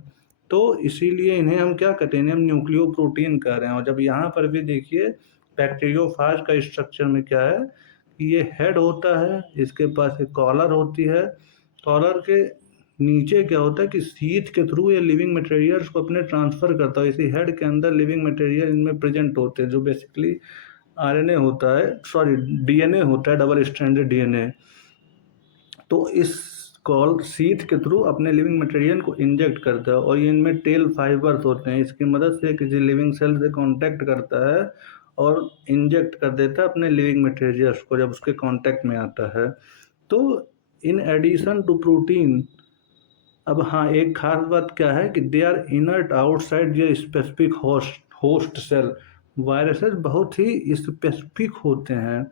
तो इसीलिए इन्हें हम क्या कहते हैं? इन्हें हम न्यूक्लियोप्रोटीन कह रहे हैं। और जब यहाँ पर भी देखिए बैक्टीरियोफाज का स्ट्रक्चर में क्या है, ये हेड होता है, इसके पास एक कॉलर होती है। कॉलर के नीचे क्या होता है कि शीथ के थ्रू ये लिविंग मटेरियल्स को अपने ट्रांसफ़र करता है। इसी हेड के अंदर लिविंग मटेरियल इनमें प्रेजेंट होते हैं, जो बेसिकली आरएनए होता है, सॉरी डीएनए होता है, डबल स्ट्रैंडेड डीएनए। तो इस कॉल शीथ के थ्रू अपने लिविंग मटेरियल को इंजेक्ट करता है और ये इनमें टेल फाइबर्स होते हैं। इसकी मदद से किसी लिविंग सेल से कांटेक्ट करता है और इंजेक्ट कर देता है अपने लिविंग मटेरियल्स को जब उसके कांटेक्ट में आता है। तो इन एडिशन टू प्रोटीन, अब हाँ, एक खास बात क्या है कि दे आर इनर्ट आउटसाइड ये स्पेसिफिक होस्ट सेल। वायरसेस बहुत ही स्पेसिफिक होते हैं।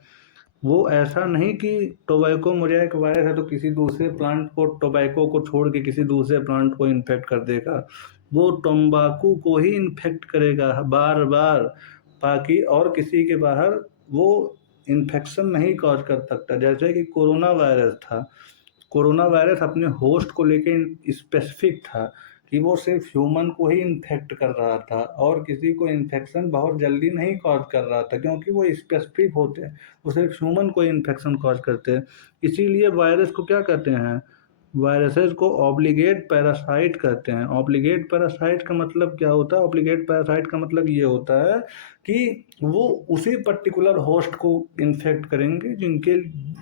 वो ऐसा नहीं कि टोबैको मोज़ेक वायरस है तो किसी दूसरे प्लांट को, टोबैको को छोड़ के किसी दूसरे प्लांट को इन्फेक्ट कर देगा। वो तंबाकू को ही इन्फेक्ट करेगा बार बार, बाकी और किसी के बाहर वो इन्फेक्शन नहीं कॉज कर सकता। जैसे कि कोरोना वायरस था, कोरोना वायरस अपने होस्ट को लेके स्पेसिफिक था कि वो सिर्फ ह्यूमन को ही इन्फेक्ट कर रहा था और किसी को इन्फेक्शन बहुत जल्दी नहीं कॉज कर रहा था, क्योंकि वो स्पेसिफिक होते हैं, वो सिर्फ ह्यूमन को इन्फेक्शन कॉज करते हैं। इसीलिए वायरस को क्या कहते हैं, वायरसेस को ऑब्लिगेट पैरासाइट कहते हैं। ऑब्लिगेट पैरासाइट का मतलब क्या होता है, ऑब्लिगेट पैरासाइट का मतलब ये होता है कि वो उसी पर्टिकुलर होस्ट को इन्फेक्ट करेंगे जिनके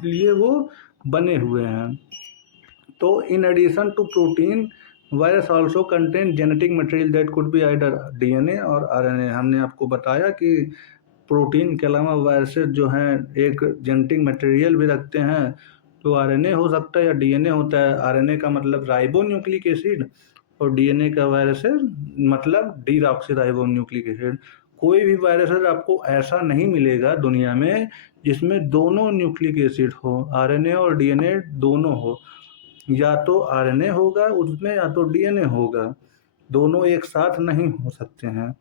लिए वो बने हुए हैं। तो in addition to protein, virus also contain genetic material that could be either DNA or RNA. हमने आपको बताया कि प्रोटीन के अलावा वायरसेस जो हैं एक जेनेटिक मटेरियल भी रखते हैं, तो आरएनए हो सकता है या डीएनए होता है। आरएनए का मतलब राइबो न्यूक्लिक एसिड और डीएनए का वायरसेस मतलब डीऑक्सी राइबो न्यूक्लिक एसिड। कोई भी वायरसेस आपको ऐसा नहीं मिलेगा दुनिया में जिसमें दोनों न्यूक्लिक एसिड हो, आरएनए और डीएनए दोनों हो। या तो आरएनए होगा उसमें या तो डीएनए होगा, दोनों एक साथ नहीं हो सकते हैं।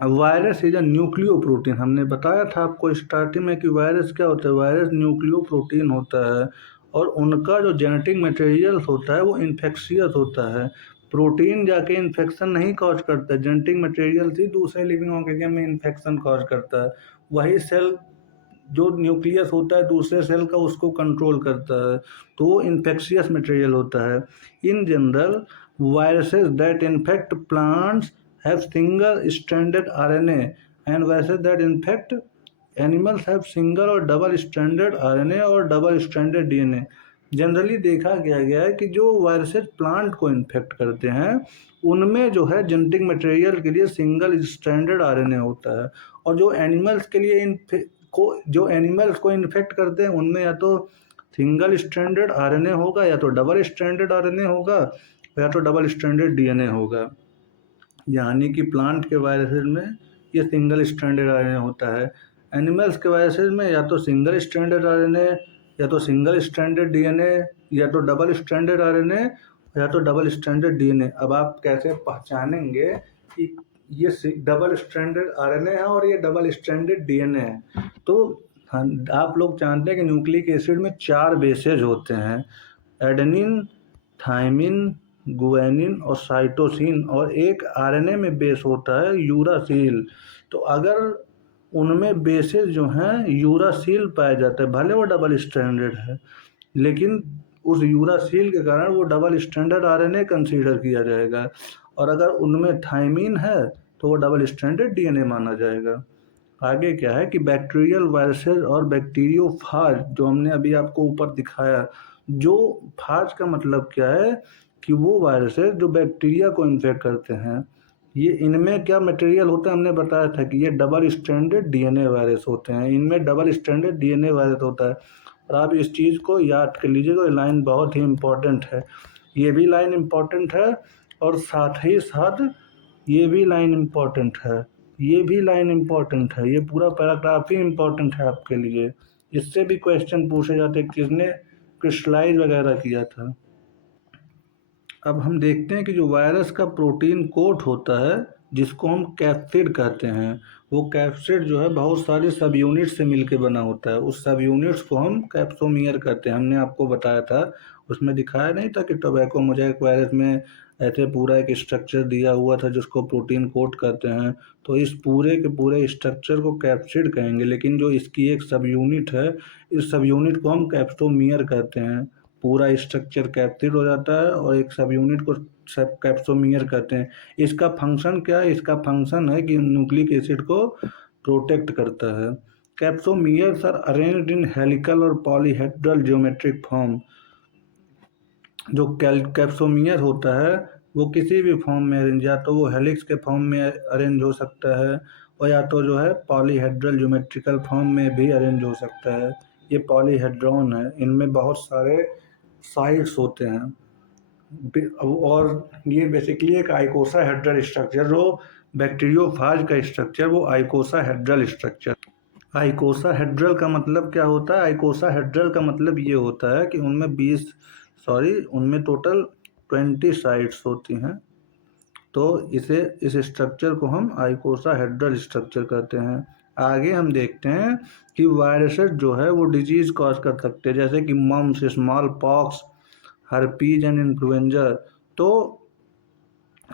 Virus is a nucleo protein, हमने बताया था आपको स्टार्टिंग में कि वायरस क्या होता है, वायरस न्यूक्लियो प्रोटीन होता है और उनका जो जेनेटिक मटेरियल होता है वो इन्फेक्शियस होता है। प्रोटीन जाके इन्फेक्शन नहीं कॉज करता है, जेनेटिक मटेरियल ही दूसरे लिविंग ऑर्गेनिज्म में इन्फेक्शन कॉज करता है। वही सेल जो न्यूक्लियस होता है दूसरे सेल का उसको कंट्रोल करता है, तो वो इन्फेक्शियस मटेरियल होता है। In general viruses that infect plants have single stranded RNA and viruses that infect animals have single और डबल स्ट्रैंडेड RNA और डबल स्ट्रैंडेड DNA। जनरली देखा गया है कि जो वायरसेस प्लांट को इन्फेक्ट करते हैं उनमें जो है जेनेटिक मटेरियल के लिए सिंगल स्ट्रैंडेड RNA होता है, और जो एनिमल्स के लिए जो एनिमल्स को इन्फेक्ट करते हैं उनमें या तो सिंगल स्ट्रैंडेड RNA होगा या तो डबल स्ट्रैंडेड RNA होगा या तो डबल स्ट्रैंडेड DNA होगा। यानी कि प्लांट के वायरसेस में ये सिंगल स्ट्रैंडेड आरएनए होता है, एनिमल्स के वायरसेस में या तो सिंगल स्ट्रैंडेड आरएनए या तो सिंगल स्ट्रैंडेड डीएनए या तो डबल स्ट्रैंडेड आरएनए या तो डबल स्ट्रैंडेड डीएनए। अब आप कैसे पहचानेंगे कि ये डबल स्ट्रैंडेड आरएनए है और ये डबल स्ट्रैंडेड डीएनए है? तो आप लोग जानते हैं कि न्यूक्लिक एसिड में 4 बेसेज होते हैं, एडेनिन, थाइमिन, गुआनिन और साइटोसिन, और एक आरएनए में बेस होता है यूरासिल। तो अगर उनमें बेसेस जो हैं यूरासिल पाया जाता है, भले वो डबल स्ट्रैंडेड है लेकिन उस यूरासिल के कारण वो डबल स्ट्रैंडेड आरएनए कंसीडर किया जाएगा, और अगर उनमें थाइमिन है तो वो डबल स्ट्रैंडेड डीएनए माना जाएगा। आगे क्या है कि बैक्टीरियल वायरसेस और बैक्टीरियोफाज, जो हमने अभी आपको ऊपर दिखाया, जो फाज का मतलब क्या है कि वो वायरसेस जो बैक्टीरिया को इन्फेक्ट करते हैं, ये इनमें क्या मटेरियल होता है, हमने बताया था कि ये डबल स्ट्रैंडेड डीएनए वायरस होते हैं, इनमें डबल स्ट्रैंडेड डीएनए वायरस होता है। और आप इस चीज़ को याद कर लीजिएगा, ये लाइन बहुत ही इम्पोर्टेंट है, ये भी लाइन इम्पोर्टेंट है और साथ ही साथ ये भी लाइन इम्पोर्टेंट है, ये भी लाइन इम्पोर्टेंट है, ये पूरा पैराग्राफ ही इम्पोर्टेंट है आपके लिए। इससे भी क्वेश्चन पूछे जाते किसने क्रिस्टलाइज वगैरह किया था। अब हम देखते हैं कि जो वायरस का प्रोटीन कोट होता है जिसको हम कैप्सिड कहते हैं। वो कैप्सिड जो है बहुत सारी सब यूनिट से मिलके बना होता है, उस सब यूनिट्स को हम कैप्सोमियर कहते हैं। हमने आपको बताया था, उसमें दिखाया नहीं था कि टोबैको मोज़ेक वायरस में ऐसे पूरा एक स्ट्रक्चर दिया हुआ था जिसको प्रोटीन कोट कहते हैं। तो इस पूरे के पूरे स्ट्रक्चर को कैप्सिड कहेंगे, लेकिन जो इसकी एक सब यूनिट है, इस सब यूनिट को हम कैप्सोमियर कहते हैं। पूरा स्ट्रक्चर कैप्सिड हो जाता है और एक सब यूनिट को सब कैप्सोमियर कहते हैं। इसका फंक्शन क्या है? इसका फंक्शन है कि न्यूक्लिक एसिड को प्रोटेक्ट करता है। Capsomeres are arranged in helical or polyhedral geometric form. जो कैप्सोमियर होता है वो किसी भी फॉर्म में अरेंज, या तो वो हेलिक्स के फॉर्म में अरेंज हो सकता है और या तो जो है पॉलीहेड्रल ज्योमेट्रिकल फॉर्म में भी अरेंज हो सकता है। ये पॉलीहेड्रॉन है, इनमें बहुत सारे साइड्स होते हैं और ये बेसिकली एक आइकोसाहेड्रल स्ट्रक्चर, जो बैक्टीरियोफाज का स्ट्रक्चर वो आइकोसाहेड्रल स्ट्रक्चर। आइकोसाहेड्रल का मतलब क्या होता है? आइकोसाहेड्रल का मतलब ये होता है कि उनमें टोटल 20 साइट्स होती हैं। तो इस स्ट्रक्चर को हम आइकोसाहेड्रल स्ट्रक्चर कहते हैं। आगे हम देखते हैं कि वायरसेस जो है वो डिजीज कॉज कर सकते हैं, जैसे कि mumps, small pox, herpes and influenza. तो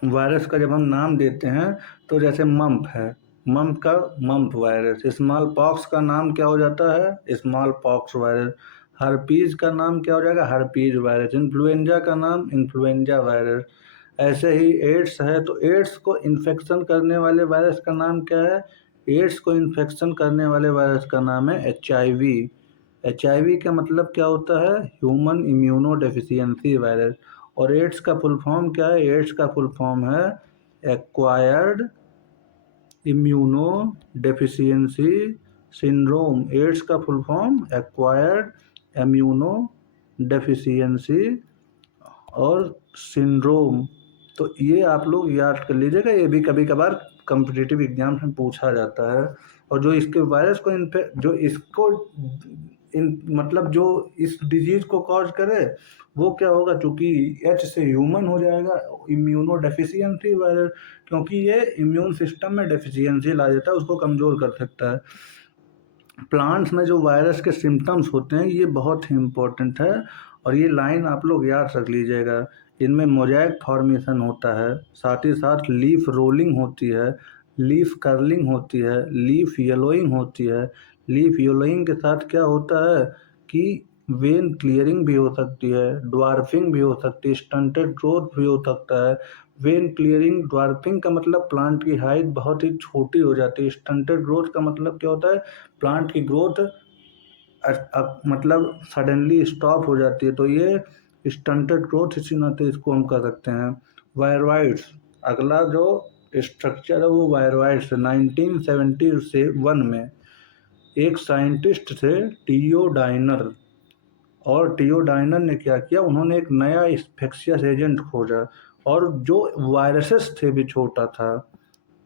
वायरस का जब हम नाम देते हैं तो जैसे मम्प है, मम्प का मम्प वायरस। स्मॉल पॉक्स का नाम क्या हो जाता है? Small pox virus. हर्पीज का नाम क्या हो जाएगा? Herpes virus. इन्फ्लुएंजा का नाम इन्फ्लुएंजा वायरस। ऐसे ही एड्स है, तो एड्स को इन्फेक्शन करने वाले वायरस का नाम क्या है? एड्स को इन्फेक्शन करने वाले वायरस का नाम है HIV। HIV का मतलब क्या होता है? Human immunodeficiency virus. और एड्स का फुल फॉर्म क्या है? एड्स का फुल फॉर्म है acquired immunodeficiency syndrome. AIDS का full form acquired immunodeficiency और सिंड्रोम। तो ये आप लोग याद कर लीजिएगा, ये भी कभी कभार कम्पिटिटिव एग्जाम में पूछा जाता है। और जो इसके वायरस को जो इसको मतलब जो इस डिजीज को कॉज करे वो क्या होगा? चूंकि H से ह्यूमन हो जाएगा, इम्यूनो डेफिशिएंसी वायरस, क्योंकि ये इम्यून सिस्टम में डेफिशिएंसी ला देता है, उसको कमज़ोर कर सकता है। प्लांट्स में जो वायरस के सिम्टम्स होते हैं ये बहुत ही इम्पोर्टेंट है और ये लाइन आप लोग याद रख लीजिएगा। इनमें मोज़ेक फॉर्मेशन होता है, साथ ही साथ लीफ रोलिंग होती है, लीफ कर्लिंग होती है, लीफ येलोइंग होती है। लीफ येलोइंग के साथ क्या होता है कि वेन क्लियरिंग भी हो सकती है, ड्वार्फिंग भी हो सकती है, स्टंटेड ग्रोथ भी हो सकता है। वेन क्लियरिंग, ड्वार्फिंग का मतलब प्लांट की हाइट बहुत ही छोटी हो जाती है। स्टंटेड ग्रोथ का मतलब क्या होता है? प्लांट की ग्रोथ मतलब सडनली स्टॉप हो जाती है, तो ये स्टंटेड ग्रोथ इसी नाते इसको हम कह सकते हैं। वायरवाइड्स, अगला जो स्ट्रक्चर है वो वायरवाइड्स। 1971 में एक साइंटिस्ट थे टीओ डाइनर, और टीओ डाइनर ने क्या किया? उन्होंने एक नया इन्फेक्शियस एजेंट खोजा और जो वायरसेस थे भी छोटा था।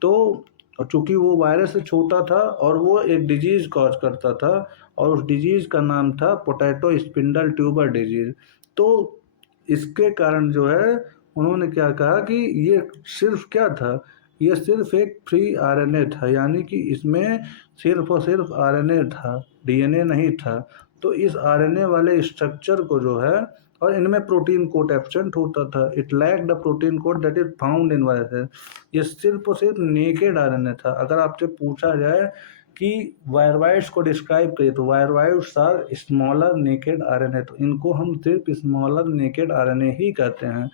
तो चूँकि वो वायरस से छोटा था और वो एक डिजीज़ कॉज करता था और उस डिजीज़ का नाम था पोटैटो स्पिंडल ट्यूबर डिजीज़। तो इसके कारण जो है उन्होंने क्या कहा कि ये सिर्फ क्या था? ये सिर्फ एक फ्री आरएनए था, यानी कि इसमें सिर्फ और सिर्फ आरएनए था, डीएनए नहीं था। तो इस आरएनए वाले स्ट्रक्चर को जो है, और इनमें प्रोटीन कोड एब्सेंट होता था। It lack the protein code that is found in viruses. ये सिर्फ और सिर्फ नेकेड आरएनए था। अगर आपसे पूछा जाए कि वायरवाइड्स को डिस्क्राइब करिए तो वायरवाइड्स आर स्मॉलर नेकेड आरएनए, तो इनको हम सिर्फ स्मॉलर नेकेड आरएनए ही कहते हैं।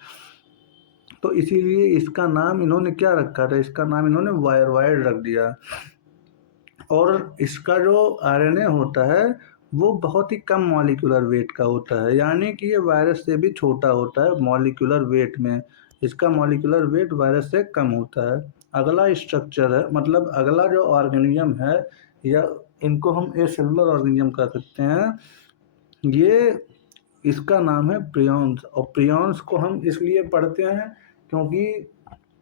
तो इसीलिए इसका नाम इन्होंने क्या रखा था? इसका नाम इन्होंने वायरवाइड रख दिया। और इसका जो आरएनए होता है वो बहुत ही कम मॉलिक्यूलर वेट का होता है, यानी कि ये वायरस से भी छोटा होता है मॉलिक्यूलर वेट में। इसका मॉलिक्यूलर वेट वायरस से कम होता है। अगला स्ट्रक्चर है, मतलब अगला जो ऑर्गेनिज्म है, या इनको हम एसेलुलर ऑर्गेनिज्म कह सकते हैं, ये इसका नाम है प्रियॉन्स। और प्रियॉन्स को हम इसलिए पढ़ते हैं क्योंकि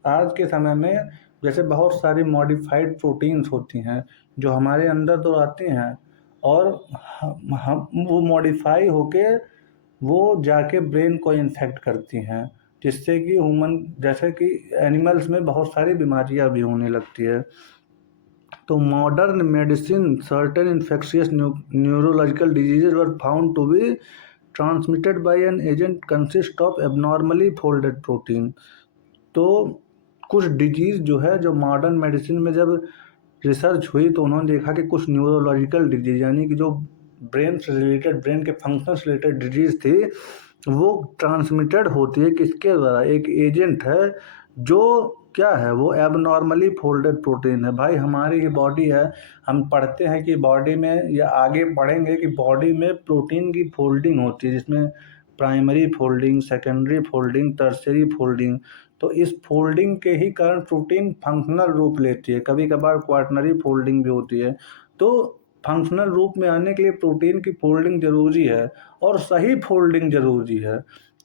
आज के समय में जैसे बहुत सारी मॉडिफाइड प्रोटीन्स होती हैं जो हमारे अंदर तो आती हैं और हम वो मॉडिफाई होके वो जाके ब्रेन को इन्फेक्ट करती हैं। जिससे कि ह्यूमन जैसे कि एनिमल्स में बहुत सारी बीमारियां भी होने लगती है। तो modern medicine certain infectious neurological diseases were found to be transmitted by an agent consist of abnormally folded protein. तो कुछ डिजीज़ जो है, जो मॉडर्न मेडिसिन में जब रिसर्च हुई तो उन्होंने देखा कि कुछ न्यूरोलॉजिकल डिजीज यानी कि जो ब्रेन से रिलेटेड, ब्रेन के फंक्शन से रिलेटेड डिजीज थी, वो ट्रांसमिटेड होती है किसके द्वारा? एक एजेंट है जो क्या है, वो एबनॉर्मली फोल्डेड प्रोटीन है। भाई हमारी ही बॉडी है, हम पढ़ते हैं कि बॉडी में, या आगे पढ़ेंगे कि बॉडी में प्रोटीन की फोल्डिंग होती है, जिसमें primary folding, secondary folding, tertiary folding. तो इस फोल्डिंग के ही कारण प्रोटीन फंक्शनल रूप लेती है, कभी कभार क्वाटरनरी फोल्डिंग भी होती है। तो फंक्शनल रूप में आने के लिए प्रोटीन की फोल्डिंग जरूरी है और सही फोल्डिंग जरूरी है।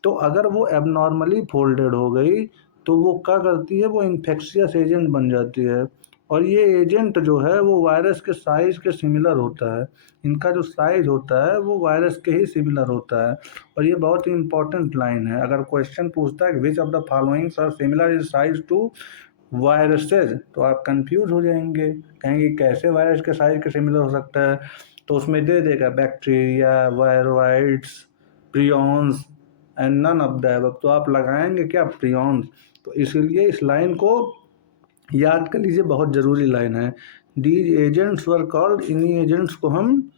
तो अगर वो एबनॉर्मली फोल्डेड हो गई तो वो क्या करती है, वो इन्फेक्शियस एजेंट बन जाती है। और ये एजेंट जो है वो वायरस के साइज के सिमिलर होता है, इनका जो साइज होता है वो वायरस के ही सिमिलर होता है। और ये बहुत ही इंपॉर्टेंट लाइन है, अगर क्वेश्चन पूछता है which of the followings are similar in size to viruses, तो आप कंफ्यूज हो जाएंगे, कहेंगे कैसे वायरस के साइज के सिमिलर हो सकता है। तो उसमें दे देगा bacteria, viroids, prions and none of the above. तो आप लगाएंगे क्या? प्रियॉन्स। तो इसीलिए इस लाइन को याद कर लीजिए, बहुत ज़रूरी लाइन है। दीज एजेंट्स वर कॉल्ड, इन्हीं एजेंट्स को हम,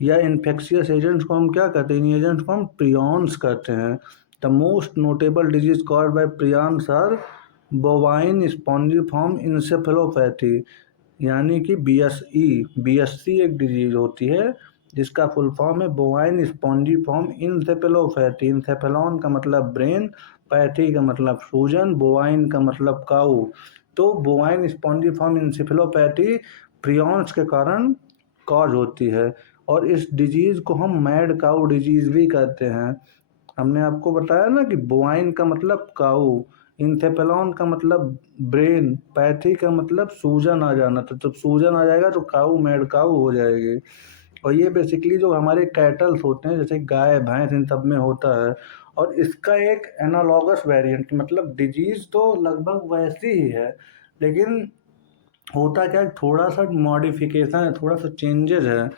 या इन्फेक्शियस एजेंट्स को हम क्या कहते हैं? इन्हीं एजेंट्स को हम प्रियॉन्स कहते हैं। The most notable disease called by prions are bovine spongiform encephalopathy, यानी कि बीएसई एक डिजीज होती है जिसका फुल फॉर्म है बोवाइन स्पॉन्जिफॉर्म इंसेफेलोपैथी। इंसेफेलॉन का मतलब ब्रेन, पैथी का मतलब सूजन, बोवाइन का मतलब काऊ। तो बोवाइन स्पॉन्जिफॉर्म इंसेफेलोपैथी प्रियॉन्स के कारण कॉज होती है। और इस डिजीज़ को हम मैड काऊ डिजीज़ भी कहते हैं। हमने आपको बताया ना कि बोवाइन का मतलब काऊ, इंसेफेलॉन का मतलब ब्रेन, पैथी का मतलब सूजन आ जाना। तो जब सूजन आ जाएगा तो काऊ, मैड काऊ हो जाएगी। और ये बेसिकली जो हमारे कैटल्स होते हैं, जैसे गाय, भैंस, इन सब में होता है। और इसका एक एनालॉगस वेरिएंट, मतलब डिजीज़ तो लगभग वैसी ही है, लेकिन होता क्या है, थोड़ा सा मॉडिफिकेशन है, थोड़ा सा चेंजेस है।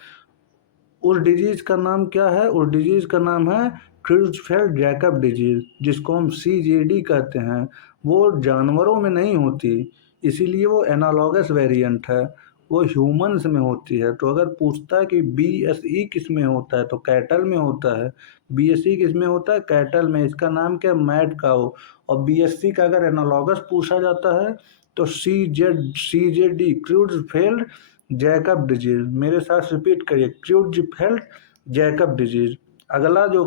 उस डिजीज़ का नाम क्या है? उस डिजीज़ का नाम है क्रुज़फेल्ड जैकब डिजीज़, जिसको हम CJD कहते हैं। वो जानवरों में नहीं होती, इसीलिए वो एनालॉगस वेरिएंट है, वो ह्यूमन्स में होती है। तो अगर पूछता है कि BSE किस में होता है, तो कैटल में होता है। BSE किस में होता है? कैटल में। इसका नाम क्या है? मैड काऊ। और BSE का अगर एनालॉगस पूछा जाता है तो CJD, क्रुज़फेल्ड जैकब डिजीज। मेरे साथ रिपीट करिए, क्रुज़फेल्ड जैकब डिजीज। अगला जो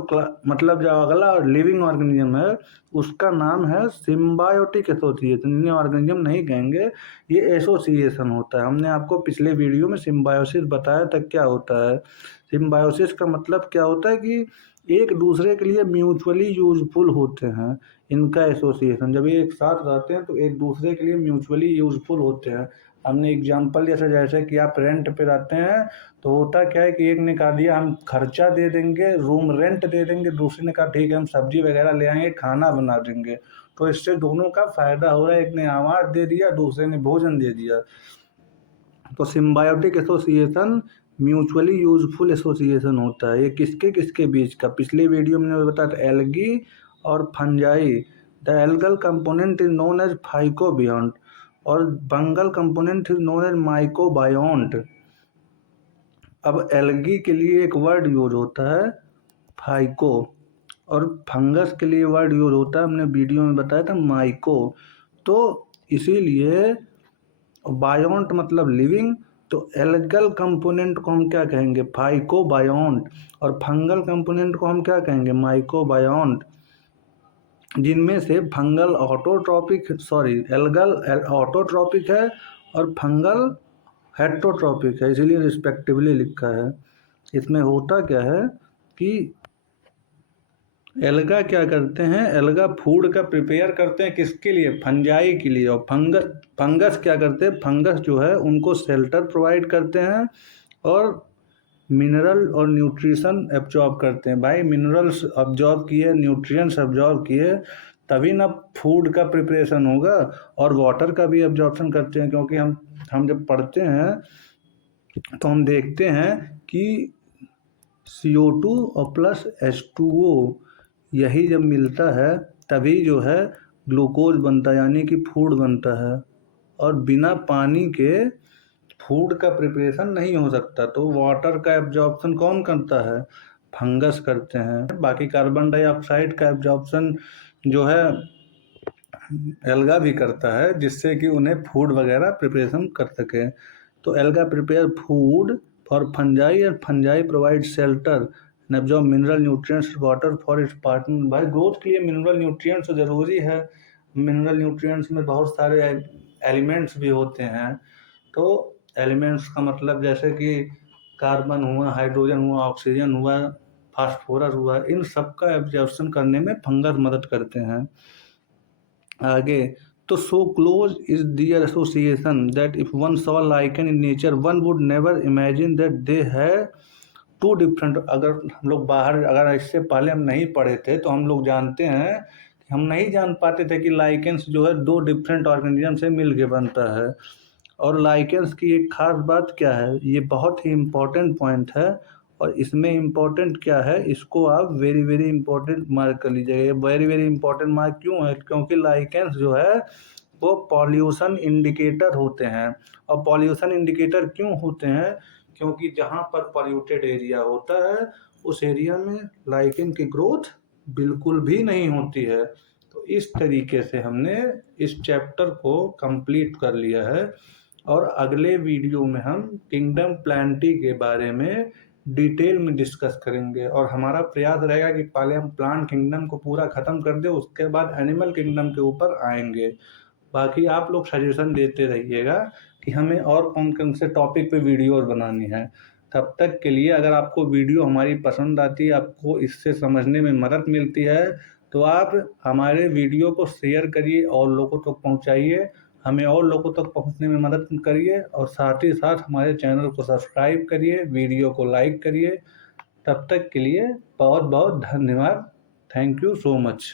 मतलब जो अगला लिविंग ऑर्गेनिज्म है उसका नाम है सिम्बायोटिक एसोसिएशन। इन्हें ऑर्गेनिज्म नहीं कहेंगे, ये एसोसिएशन होता है। हमने आपको पिछले वीडियो में सिम्बायोसिस बताया था क्या होता है। सिम्बायोसिस का मतलब क्या होता है कि एक दूसरे के लिए म्यूचुअली यूजफुल होते हैं। इनका एसोसिएशन, जब ये एक साथ रहते हैं तो एक दूसरे के लिए म्यूचुअली यूजफुल होते हैं। हमने एग्जाम्पल जैसे कि आप रेंट पे रहते हैं, तो होता क्या है कि एक ने कहा दिया हम खर्चा दे देंगे, रूम रेंट दे देंगे, दूसरे ने कहा ठीक है हम सब्जी वगैरह ले आएंगे, खाना बना देंगे। तो इससे दोनों का फायदा हो रहा है, एक ने आवास दे दिया, दूसरे ने भोजन दे दिया। तो symbiotic association mutually useful association होता है। ये किसके किसके बीच का? पिछले वीडियो में बताया एल्गी और fungi. The algal component is known as phycobiont और fungal component is known as mycobiont. अब एल्गी के लिए एक वर्ड यूज होता है फाइको, और फंगस के लिए वर्ड यूज होता है, हमने वीडियो में बताया था, माइको। तो इसीलिए बायोन्ट मतलब लिविंग, तो एल्गल कंपोनेंट को हम क्या कहेंगे? फाइकोबायोन्ट। और फंगल कंपोनेंट को हम क्या कहेंगे? माइकोबायोन्ट। जिनमें से फंगल एल्गल ऑटोट्रॉपिक है और फंगल हेट्रोट्रॉपिक है, इसीलिए रिस्पेक्टिवली लिखा है। इसमें होता क्या है कि एल्गा क्या करते हैं? एल्गा फूड का प्रिपेयर करते हैं, किसके लिए? फंजाई के लिए। और फंगस क्या करते हैं? फंगस जो है उनको शेल्टर प्रोवाइड करते हैं और मिनरल और न्यूट्रिशन एब्जॉर्ब करते हैं। भाई मिनरल्स एब्जॉर्ब किए, न्यूट्रिएंट्स एब्जॉर्ब किए, तभी ना फूड का प्रिपरेशन होगा और वाटर का भी एब्जॉर्प्शन करते हैं, क्योंकि हम जब पढ़ते हैं तो हम देखते हैं कि CO2 और प्लस H2O यही जब मिलता है तभी जो है ग्लूकोज बनता है, यानी कि फूड बनता है। और बिना पानी के फूड का प्रिपरेशन नहीं हो सकता। तो वाटर का एब्जॉर्प्शन कौन करता है? फंगस करते हैं। बाकी कार्बन डाइऑक्साइड का एब्जॉर्प्शन जो है एल्गा भी करता है, जिससे कि उन्हें फूड वगैरह प्रिपरेशन कर सके। तो alga prepare food for fungi and fungi provide shelter and absorb mineral nutrients water for its partner. भाई ग्रोथ के लिए मिनरल न्यूट्रिएंट्स तो ज़रूरी है। मिनरल न्यूट्रिएंट्स में बहुत सारे एलिमेंट्स भी होते हैं। तो एलिमेंट्स का मतलब जैसे कि कार्बन हुआ, हाइड्रोजन हुआ, ऑक्सीजन हुआ, फास्फोरस हुआ, इन सब का एब्जॉर्प्शन करने में फंगस मदद करते हैं। आगे, तो so close is there association that if one saw lichen in nature one would never imagine that they है टू डिफरेंट। अगर हम लोग बाहर, अगर इससे पहले हम नहीं पढ़े थे तो हम लोग जानते हैं, हम नहीं जान पाते थे कि लाइकेंस जो है 2 डिफरेंट ऑर्गेनिज्म से मिल के बनता है। और लाइकेंस की एक खास बात क्या है, ये बहुत ही इम्पोर्टेंट पॉइंट है। और इसमें इम्पोर्टेंट क्या है, इसको आप वेरी वेरी इम्पोर्टेंट मार्क कर लीजिएगा। वेरी वेरी इम्पोर्टेंट मार्क क्यों है? क्योंकि लाइकेंस जो है वो पॉल्यूशन इंडिकेटर होते हैं। और पॉल्यूशन इंडिकेटर क्यों होते हैं? क्योंकि जहाँ पर पॉल्यूटेड एरिया होता है उस एरिया में लाइकेन की ग्रोथ बिल्कुल भी नहीं होती है। तो इस तरीके से हमने इस चैप्टर को कंप्लीट कर लिया है। और अगले वीडियो में हम किंगडम प्लांटी के बारे में डिटेल में डिस्कस करेंगे। और हमारा प्रयास रहेगा कि पहले हम प्लांट किंगडम को पूरा ख़त्म कर दें, उसके बाद एनिमल किंगडम के ऊपर आएंगे। बाकी आप लोग सजेशन देते रहिएगा कि हमें और कौन कौन से टॉपिक पे वीडियो बनानी है। तब तक के लिए अगर आपको वीडियो हमारी पसंद आती है, आपको इससे समझने में मदद मिलती है, तो आप हमारे वीडियो को शेयर करिए और लोगों तक पहुंचाइए, हमें और लोगों तक पहुंचने में मदद करिए। और साथ ही साथ हमारे चैनल को सब्सक्राइब करिए, वीडियो को लाइक करिए। तब तक के लिए बहुत बहुत धन्यवाद। Thank you so much.